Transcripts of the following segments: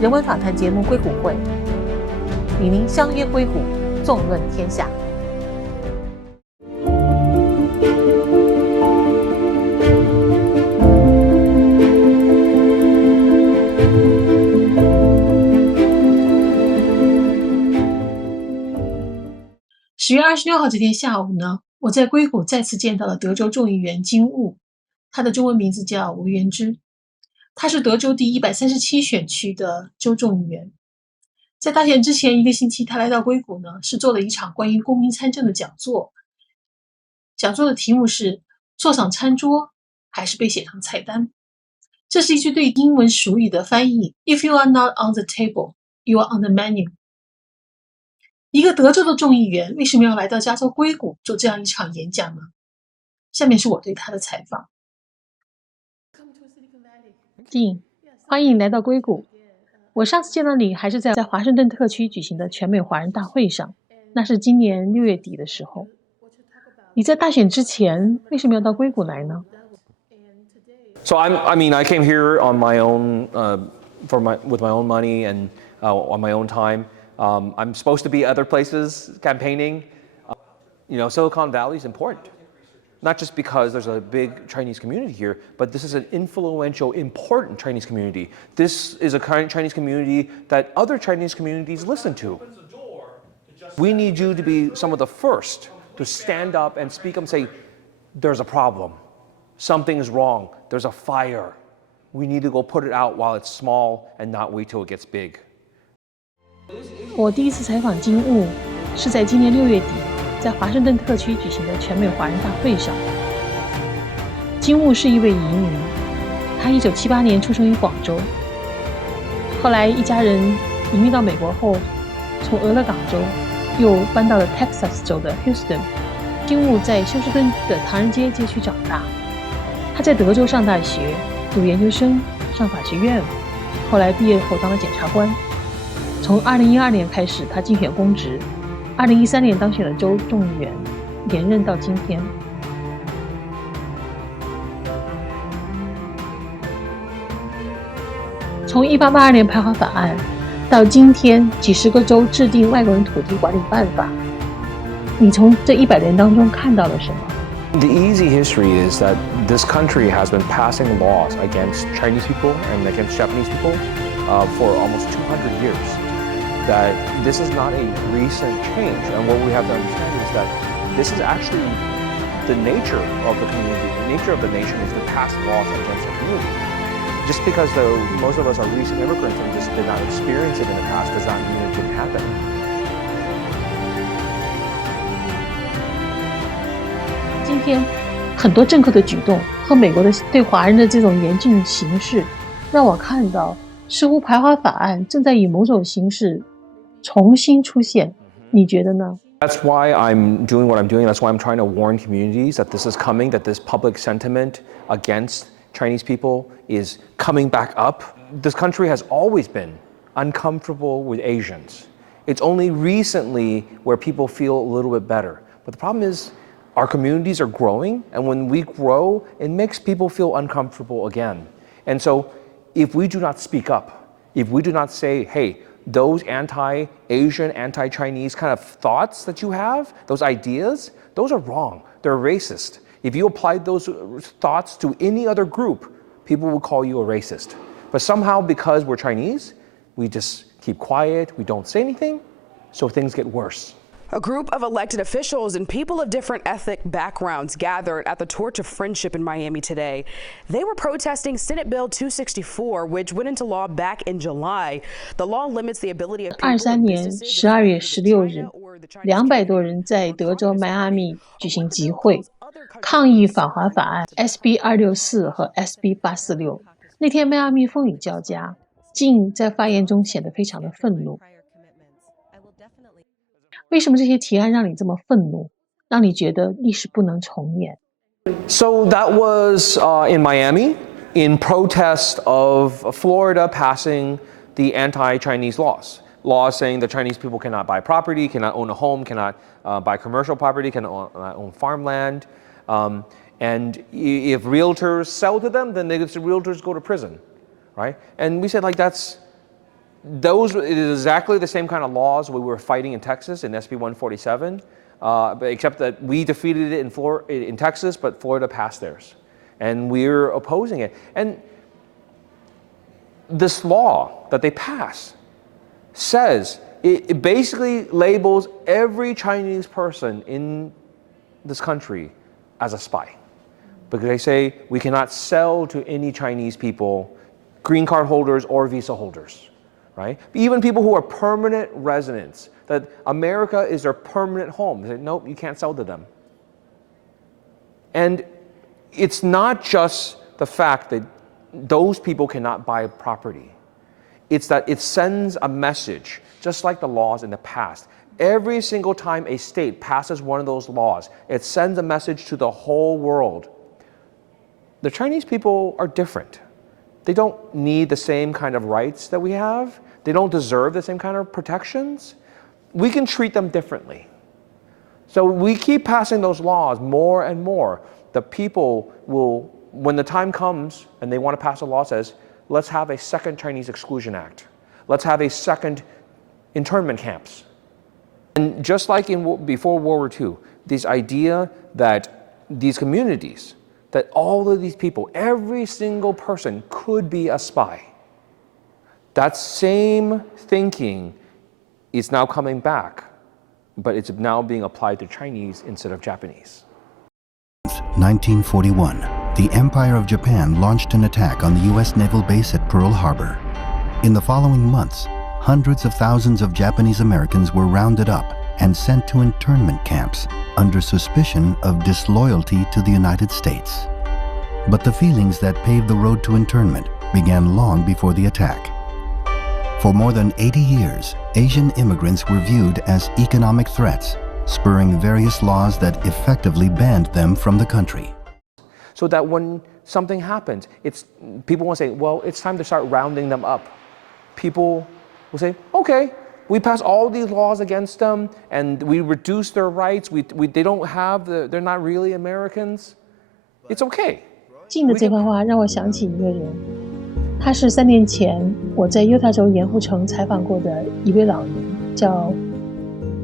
人文访谈节目《硅谷会》，与您相约硅谷，纵论天下。10月26号这天下午呢，我在硅谷再次见到了德州众议员金务，他的中文名字叫吴元之。他是德州第137选区的州众议员。在大选之前一个星期，他来到硅谷呢，是做了一场关于公民参政的讲座。讲座的题目是坐上餐桌，还是被写上菜单。这是一句对英文俗语的翻译 If you are not on the table, you are on the menu。 一个德州的众议员为什么要来到加州硅谷做这样一场演讲呢？下面是我对他的采访。Gene， 欢迎来到硅谷。我上次见到你还是在华盛顿特区举行的全美华人大会上，那是今年6月底的时候。你在大选之前为什么要到硅谷来呢？ So I came here on my own, with my own money and on my own time. I'm supposed to be other places campaigning. Silicon Valley is important. Not just because there's a big Chinese community here, but this is an influential, important Chinese community. This is a Chinese community that other Chinese communities listen to. We need you to be some of the first to stand up and speak up and say, there's a problem. Something's wrong. There's a fire. We need to go put it out while it's small and not wait till it gets big. 我第一次采访金务是在今年6月底，在华盛顿特区举行的全美华人大会上。金务是一位移民，他1978年出生于广州，后来一家人移民到美国后，从俄勒冈州又搬到了 Texas 州的 Houston。金务在休斯敦的唐人街街区长大，他在德州上大学，读研究生，上法学院，后来毕业后当了检察官。从2012年开始，他竞选公职，2013年当选了州众议员，连任到今天。从1882年排华法案到今天几十个州制定外国人土地管理办法，你从这100年当中看到了什么？ The easy history is that this country has been passing laws against Chinese people and against Japanese people for almost 200 years. That this is not a recent change, and what we have to understand is that this is actually the nature of the community. The nature of the nation is to pass laws against the community. Just because most of us are recent immigrants and just did not experience it in the past does not mean it didn't happen. 今天很多政客的举动和美国的对华人的这种严峻形势，让我看到似乎排华法案正在以某种形式重新出现，你觉得呢？ That's why I'm doing what I'm doing. That's why I'm trying to warn communities that this is coming, that this public sentiment against Chinese people is coming back up. This country has always been uncomfortable with Asians. It's only recently where people feel a little bit better. But the problem is our communities are growing, and when we grow, it makes people feel uncomfortable again. And so if we do not speak up, if we do not say, hey, those anti-Asian, anti-Chinese kind of thoughts that you have, those ideas, those are wrong. They're racist. If you applied those thoughts to any other group, people will call you a racist. But somehow, because we're Chinese, we just keep quiet, we don't say anything, so things get worse. A group of elected officials and people of different ethnic backgrounds gathered at the Torch of Friendship in Miami today. They were protesting Senate Bill 264, which went into law back in July. The law limits the ability of people 23年12月16日，200多人在德州迈阿密举行集会，抗议反华法案 SB 264和 SB 846。那天迈阿密风雨交加，Gene在发言中显得非常的愤怒。为什么这些提案让你这么愤怒，让你觉得历史不能重演？ So that was in Miami in protest of Florida passing the anti-Chinese laws. Laws saying that Chinese people cannot buy property, cannot own a home, cannot buy commercial property, cannot own farmland. And if realtors sell to them, then the realtors go to prison, right? And we said, like, that's It is exactly the same kind of laws we were fighting in Texas in SB 147, except that we defeated it in Texas, but Florida passed theirs. And we're opposing it. And this law that they passed says, it basically labels every Chinese person in this country as a spy. Because they say we cannot sell to any Chinese people, green card holders or visa holders. Right? Even people who are permanent residents, that America is their permanent home. They say, nope, you can't sell to them. And it's not just the fact that those people cannot buy property. It's that it sends a message, just like the laws in the past. Every single time a state passes one of those laws, it sends a message to the whole world. The Chinese people are different. They don't need the same kind of rights that we have. They don't deserve the same kind of protections. We can treat them differently. So we keep passing those laws more and more. The people will, when the time comes and they want to pass a law that says, let's have a second Chinese Exclusion Act. Let's have a second internment camps. And just like before World War II, this idea that these communities, that all of these people, every single person could be a spy. That same thinking is now coming back, but it's now being applied to Chinese instead of Japanese. 1941, the Empire of Japan launched an attack on the U.S. naval base at Pearl Harbor. In the following months, hundreds of thousands of Japanese Americans were rounded up and sent to internment camps under suspicion of disloyalty to the United States. But the feelings that paved the road to internment began long before the attack. For more than 80 years, Asian immigrants were viewed as economic threats, spurring various laws that effectively banned them from the country. So that when something happens, people will say, well, it's time to start rounding them up. People will say, okay, we pass all these laws against them and we reduce their rights. They don't have they're not really Americans. It's okay. Gene 的这番话让我想起一个人，他是3年前我在犹他州盐湖城采访过的一位老人，叫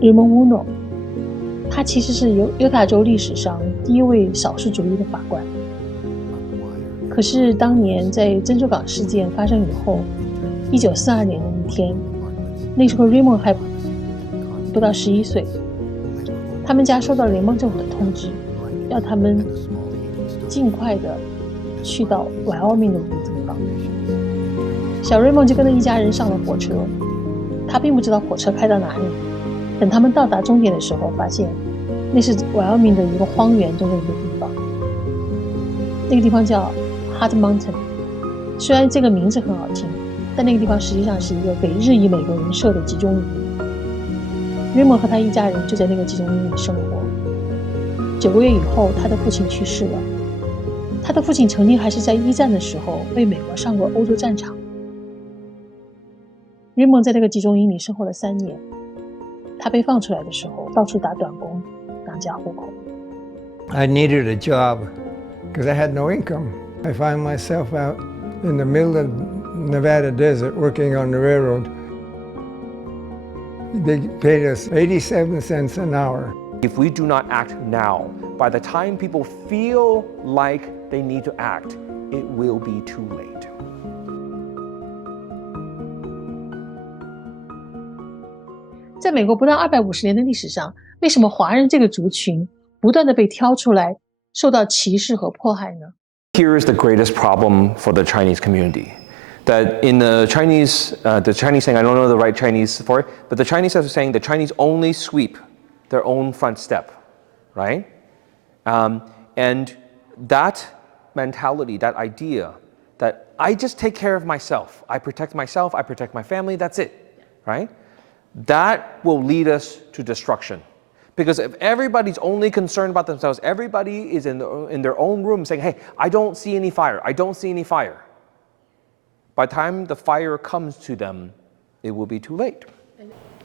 雷蒙·乌诺。他其实是犹他州历史上第一位少数族裔的法官。可是当年在珍珠港事件发生以后，1942年的一天，那时候 Raymond 还不到11岁，他们家收到联邦政府的通知，要他们尽快的去到Wyoming的一个地方。小 Raymond 就跟着一家人上了火车，他并不知道火车开到哪里。等他们到达终点的时候，发现那是Wyoming的一个荒原中的一个地方，那个地方叫 Hot Mountain。虽然这个名字很好听，但那个地方实际上是一个给日裔美国人设的集中营。Raymond 和他一家人就在那个集中营里生活。9个月以后，他的父亲去世了。他的父亲曾经还是在1战的时候为美国上过欧洲战场。Raymond 在这个集中营里生活了3年。他被放出来的时候，到处打短工，养家糊口。I needed a job because I had no income. I found myself out in the middle of Nevada desert working on the railroad. They paid us 87 cents an hour. If we do not act now, by the time people feel like they need to act, it will be too late. 在美国不到250年的历史上，为什么华人这个族群不断的被挑出来，受到歧视和迫害呢？ Here is the greatest problem for the Chinese community. That in the Chinese saying, I don't know the right Chinese for it, but the Chinese are saying the Chinese only sweep their own front step, right? And that mentality, that idea that I just take care of myself, I protect my family, that's it, right? That will lead us to destruction. Because if everybody's only concerned about themselves, everybody is in their own room saying, hey, I don't see any fire, I don't see any fire. By the time the fire comes to them, it will be too late.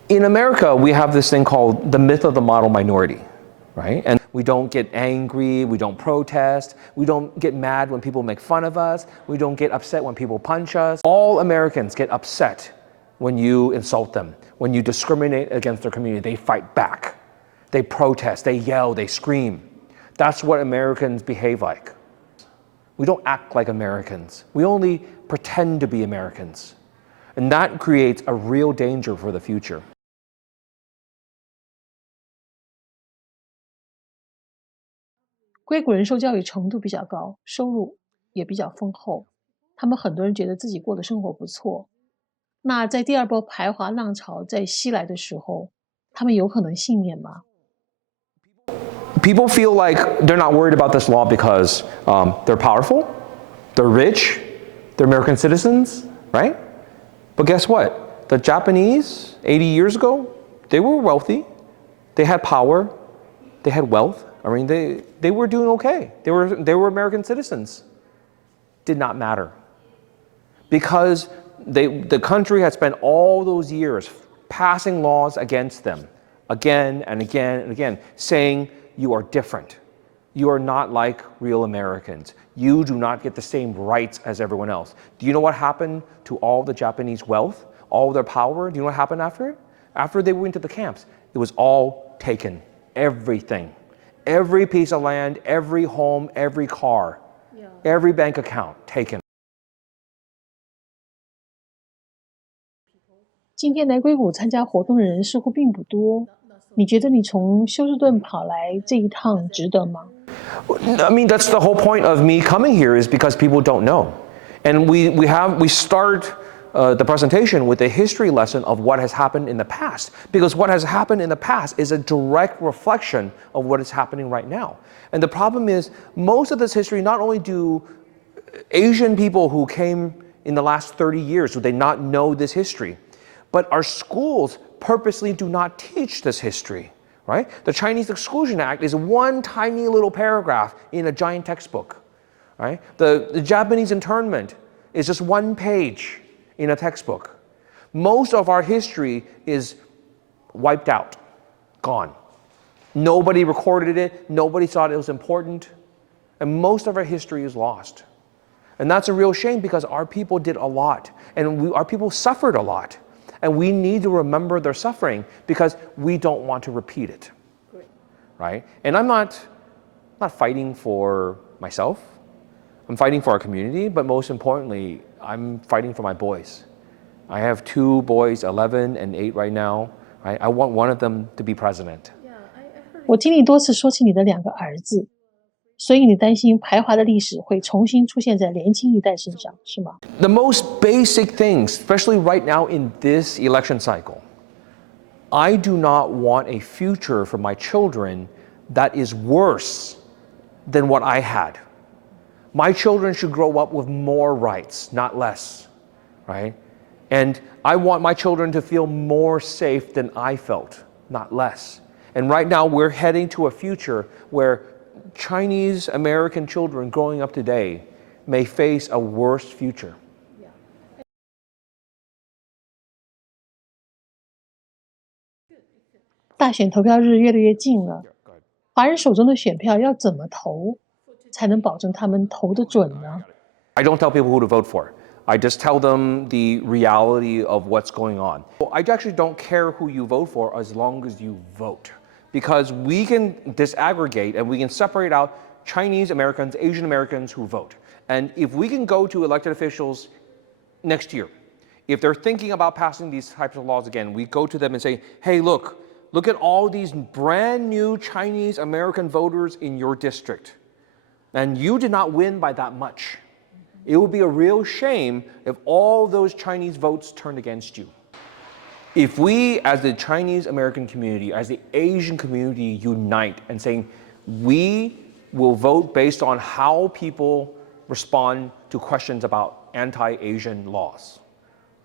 In America, we have this thing called the myth of the model minority, right? And we don't get angry, we don't protest, we don't get mad when people make fun of us, we don't get upset when people punch us. All Americans get upset when you insult them, when you discriminate against their community. They fight back. They protest, they yell, they scream. That's what Americans behave like. We don't act like Americans. We only pretend to be Americans. And that creates a real danger for the future. 硅谷人受教育程度比较高，收入也比较丰厚，他们很多人觉得自己过的生活不错。那在第二波排华浪潮在袭来的时候，他们有可能幸免吗？ People feel like they're not worried about this law because they're powerful, they're rich, they're American citizens, right? But guess what? The Japanese, 80 years ago, they were wealthy, they had power, they had wealth. I mean, they were doing okay. They were American citizens. Did not matter. Because the country had spent all those years passing laws against them, again and again and again, saying, you are different. You are not like real Americans. You do not get the same rights as everyone else. Do you know what happened to all the Japanese wealth, all their power? Do you know what happened after it? After they went to the camps, it was all taken. Everything. Every piece of land, every home, every car, every bank account taken. 今天来硅谷参加活动的人似乎并不多。你觉得你从休斯顿跑来这一趟值得吗？ I mean, that's the whole point of me coming here is because people don't know. And we start the presentation with a history lesson of what has happened in the past. Because what has happened in the past is a direct reflection of what is happening right now. And the problem is, most of this history, not only do Asian people who came in the last 30 years, do they not know this history, but our schools purposely do not teach this history, right? The Chinese Exclusion Act is one tiny little paragraph in a giant textbook, right? The Japanese internment is just one page in a textbook. Most of our history is wiped out, gone. Nobody recorded it, nobody thought it was important, and most of our history is lost. And that's a real shame because our people did a lot, and our people suffered a lot. And we need to remember their suffering because we don't want to repeat it, right? And I'm not fighting for myself. I'm fighting for our community, but most importantly, I'm fighting for my boys. I have 2 boys, 11 and 8 right now. Right? I want one of them to be president. 我听你多次说起你的2个儿子，所以你担心排华的历史会重新出现在年轻一代身上，是吗？ The most basic things, especially right now in this election cycle, I do not want a future for my children that is worse than what I had. My children should grow up with more rights, not less, right? And I want my children to feel more safe than I felt, not less. And right now we're heading to a future where Chinese American children growing up today may face a worse future. 大选投票日越来越近了，华人手中的选票要怎么投，才能保证他们投得准呢？ I don't tell people who to vote for. I just tell them the reality of what's going on. I actually don't care who you vote for as long as you vote. Because we can disaggregate and we can separate out Chinese Americans, Asian Americans who vote. And if we can go to elected officials next year, if they're thinking about passing these types of laws again, we go to them and say, hey, look at all these brand new Chinese American voters in your district. And you did not win by that much. It would be a real shame if all those Chinese votes turned against you. If we, as the Chinese American community, as the Asian community, unite and saying, we will vote based on how people respond to questions about anti-Asian laws,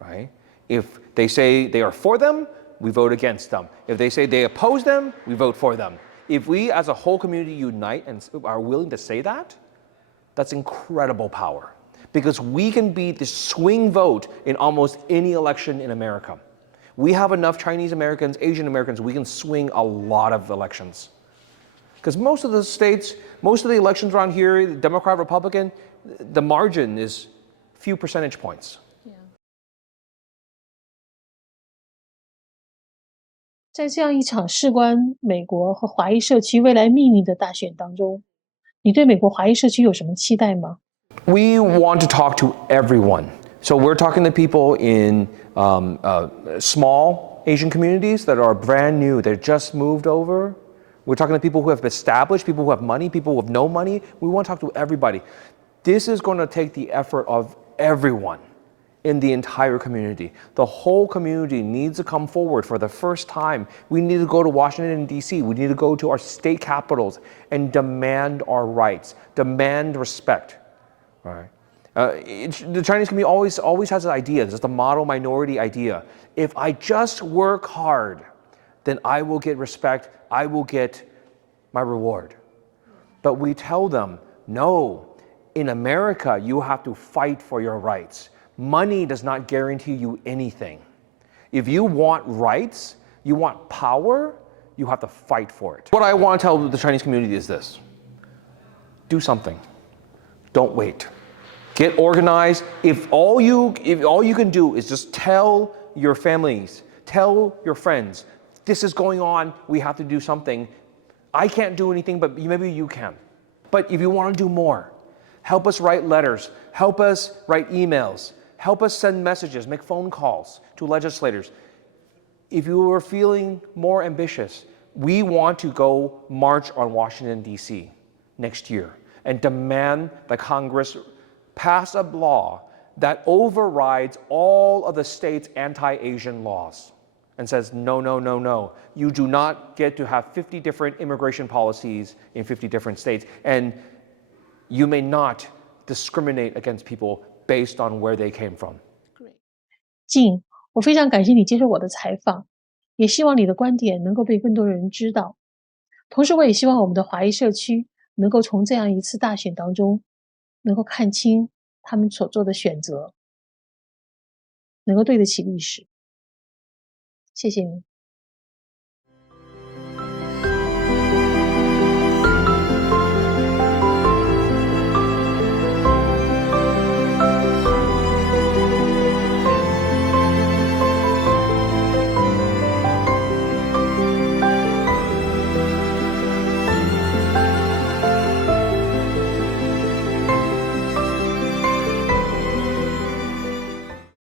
right? If they say they are for them, we vote against them. If they say they oppose them, we vote for them. If we as a whole community unite and are willing to say that, that's incredible power. Because we can be the swing vote in almost any election in America. We have enough Chinese Americans, Asian Americans, we can swing a lot of elections. Because most of the states, most of the elections around here, Democrat, Republican, the margin is few percentage points. 在这样一场事关美国和华裔社区未来命运的大选当中，你对美国华裔社区有什么期待吗？ We want to talk to everyone. So we're talking to people in small Asian communities that are brand new, they're just moved over. We're talking to people who have established, people who have money, people who have no money. We want to talk to everybody. This is going to take the effort of everyone in the entire community. The whole community needs to come forward for the first time. We need to go to Washington, D.C. We need to go to our state capitals and demand our rights, demand respect. All right. The Chinese community always has this idea, this is the model minority idea. If I just work hard, then I will get respect, I will get my reward. But we tell them, no, in America, you have to fight for your rights. Money does not guarantee you anything. If you want rights, you want power, you have to fight for it. What I want to tell the Chinese community is this: do something. Don't wait. Get organized. If all you can do is just tell your families, tell your friends, this is going on, we have to do something. I can't do anything, but maybe you can. But if you want to do more, help us write letters, help us write emails, help us send messages, make phone calls to legislators. If you are feeling more ambitious, we want to go march on Washington, D.C. next year and demand that Congress pass a law that overrides all of the state's anti-Asian laws and says, no, no, no, no. You do not get to have 50 different immigration policies in 50 different states, and you may not discriminate against people based on where they came from. Gene, 我非常感谢你接受我的采访，也希望你的观点能够被更多人知道。同时，我也希望我们的华裔社区能够从这样一次大选当中，能够看清他们所做的选择，能够对得起历史。谢谢你。